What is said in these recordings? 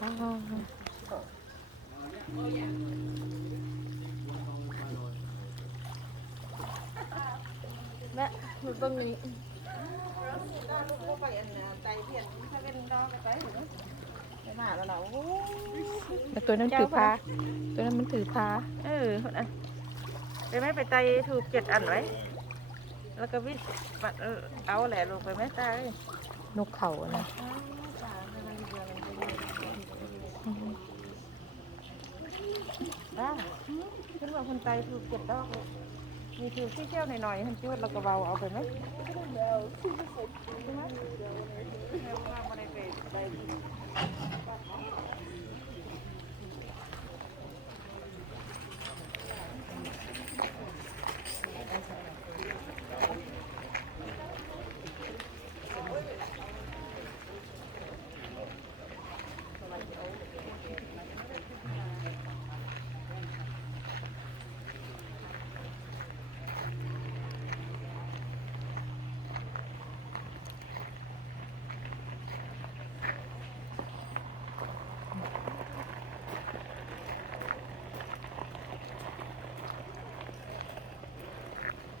อ่าแม่มันเบิ่งนี้แล้วตัวนั้นถือพาตัวนั้นมันถือพาคนอ่ะไปไหมไปไตถูก7 อันไว้แล้วก็วิทย์เอาแหละลงไปไหมตาเลย นกเขาอะนะขึ้นว่าคนไตถูก7 ดอกเลยมีถูกที่เที่ยวหน่อยๆหันจุดแล้วก็เบาเอาไปไหมใช่ไหม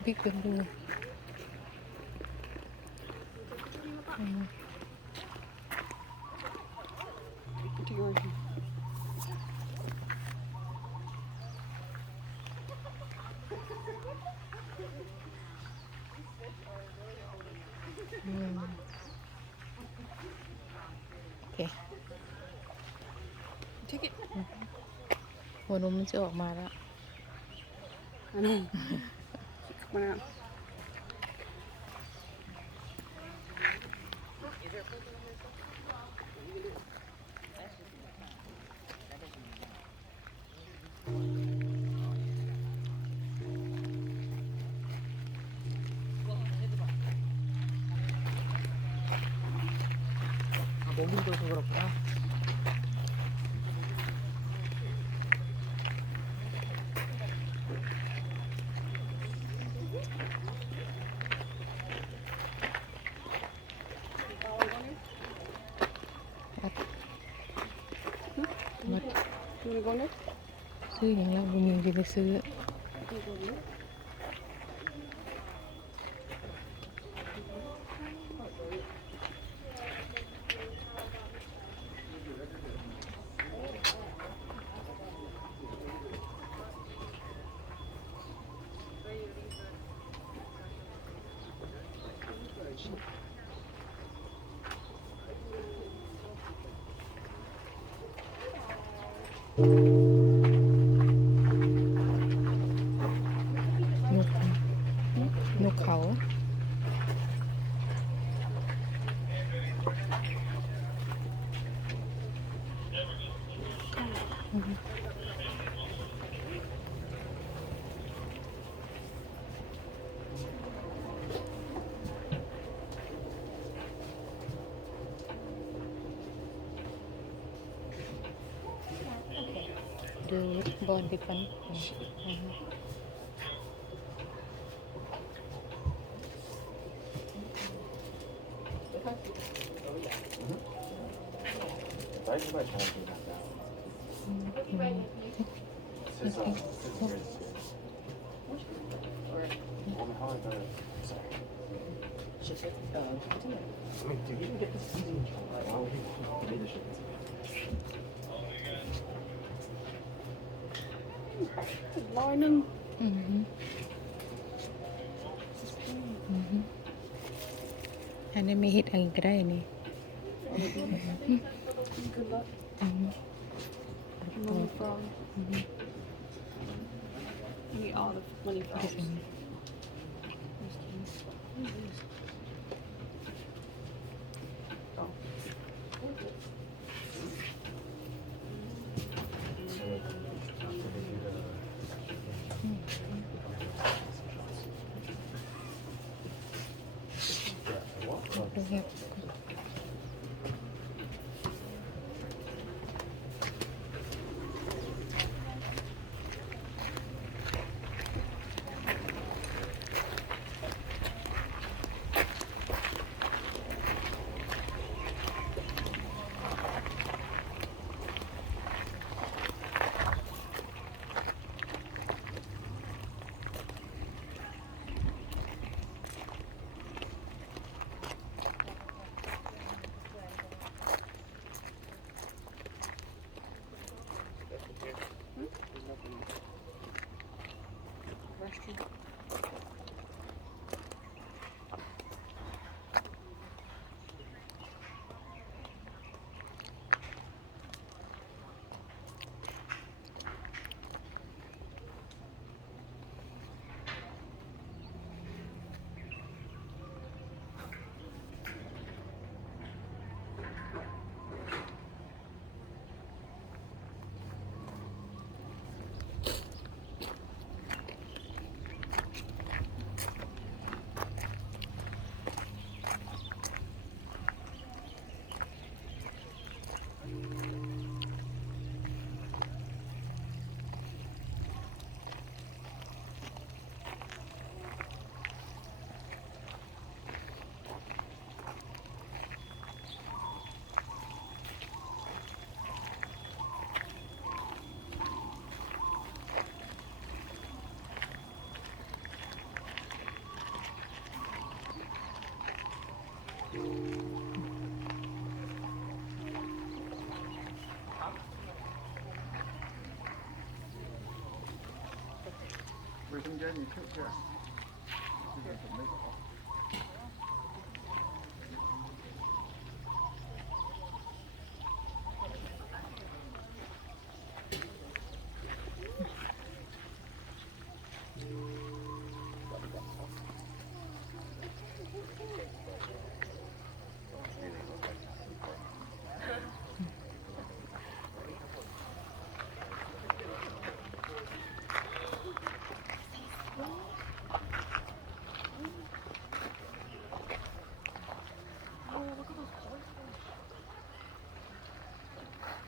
บิ๊กเบิ้งดูโอเคหัวนมมันจะออกมาแล้วมา몸도 그렇구나. 이거는? ซื้ออย่างแล้วบุญยังจะไปซื้อ นกเขาดูบอลไปก่อน ร้อยหนึ่งอันนี้ไม่เห็ดอะไรก็ได้นี่ money from need all the money from 卫生间你去不去？这个准备走。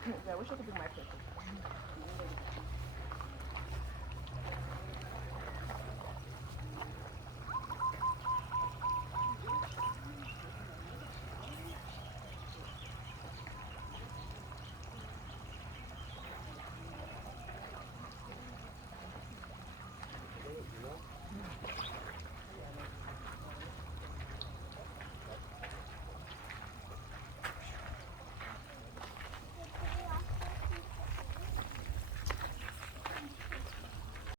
Yeah, I wish I could bring my paper.